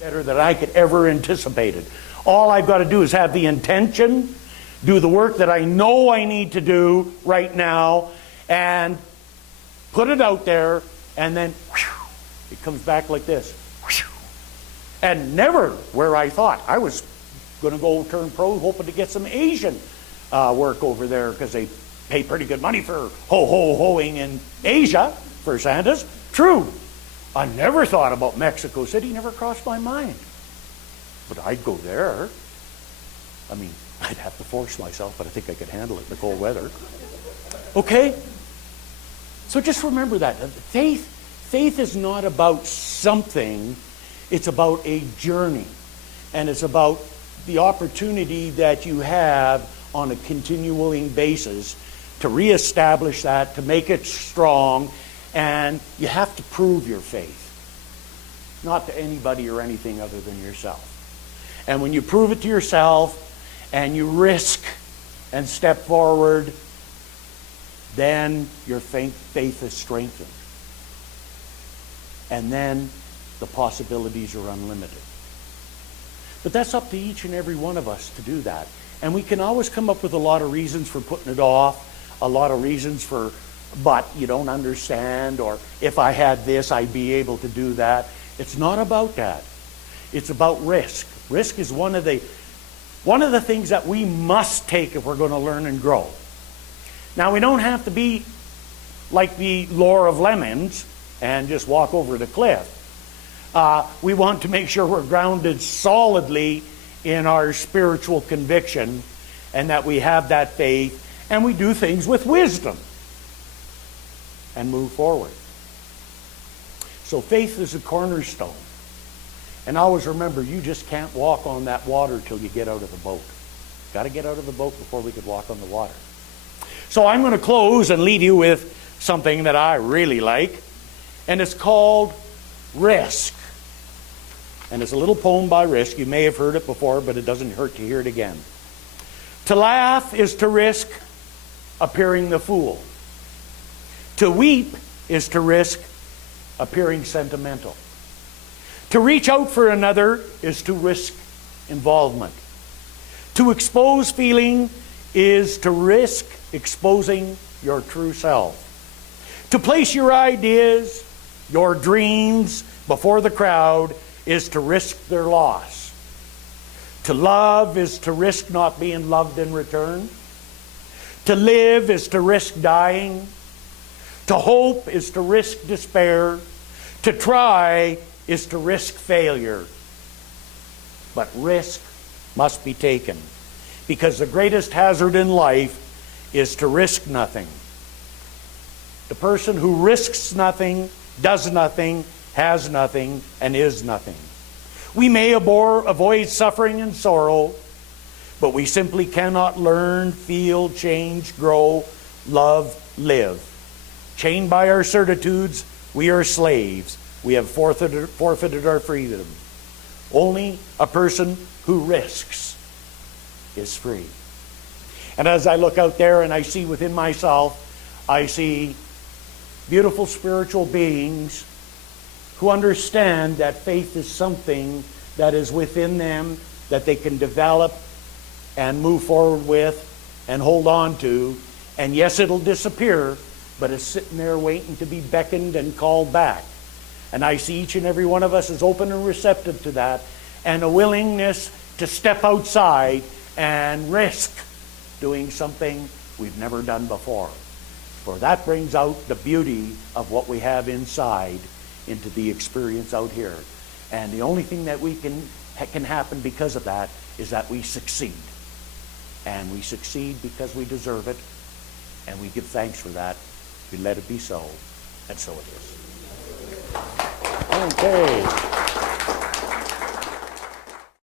better than I could ever anticipate it. All I've got to do is have the intention, do the work that I know I need to do right now, and put it out there, and then whew, it comes back like this. Whew. And never where I thought. I was going to go turn pro, hoping to get some Asian work over there, because they pay pretty good money for ho-ho-hoing in Asia for Santas. True. I never thought about Mexico City, never crossed my mind. But I'd go there. I mean, I'd have to force myself, but I think I could handle it in the cold weather. Okay? So just remember that. Faith is not about something, it's about a journey. And it's about the opportunity that you have on a continuing basis to reestablish that, to make it strong, and you have to prove your faith. Not to anybody or anything other than yourself. And when you prove it to yourself, and you risk and step forward, then your faith is strengthened. And then the possibilities are unlimited. But that's up to each and every one of us to do that. And we can always come up with a lot of reasons for putting it off, a lot of reasons for, but you don't understand, or if I had this, I'd be able to do that. It's not about that. It's about risk. Risk is one of the things that we must take if we're going to learn and grow. Now, we don't have to be like the lure of lemons and just walk over the cliff. We want to make sure we're grounded solidly in our spiritual conviction, and that we have that faith, and we do things with wisdom and move forward. So faith is a cornerstone. And always remember, you just can't walk on that water till you get out of the boat. Got to get out of the boat before we could walk on the water. So I'm going to close and leave you with something that I really like, and it's called Risk. And it's a little poem by Risk. You may have heard it before, but it doesn't hurt to hear it again. To laugh is to risk appearing the fool. To weep is to risk appearing sentimental. To reach out for another is to risk involvement. To expose feeling is to risk exposing your true self. To place your ideas, your dreams before the crowd is to risk their loss. To love is to risk not being loved in return. To live is to risk dying. To hope is to risk despair. To try is to risk failure. But risk must be taken, because the greatest hazard in life is to risk nothing. The person who risks nothing, does nothing, has nothing, and is nothing. We may avoid suffering and sorrow, but we simply cannot learn, feel, change, grow, love, live. Chained by our certitudes, we are slaves. We have forfeited our freedom. Only a person who risks is free. And as I look out there and I see within myself, I see beautiful spiritual beings who understand that faith is something that is within them, that they can develop and move forward with and hold on to. And yes, it'll disappear, but it's sitting there waiting to be beckoned and called back. And I see each and every one of us is open and receptive to that, and a willingness to step outside and risk doing something we've never done before. For that brings out the beauty of what we have inside into the experience out here. And the only thing that can happen because of that is that we succeed. And we succeed because we deserve it, and we give thanks for that. We let it be so, and so it is. Okay.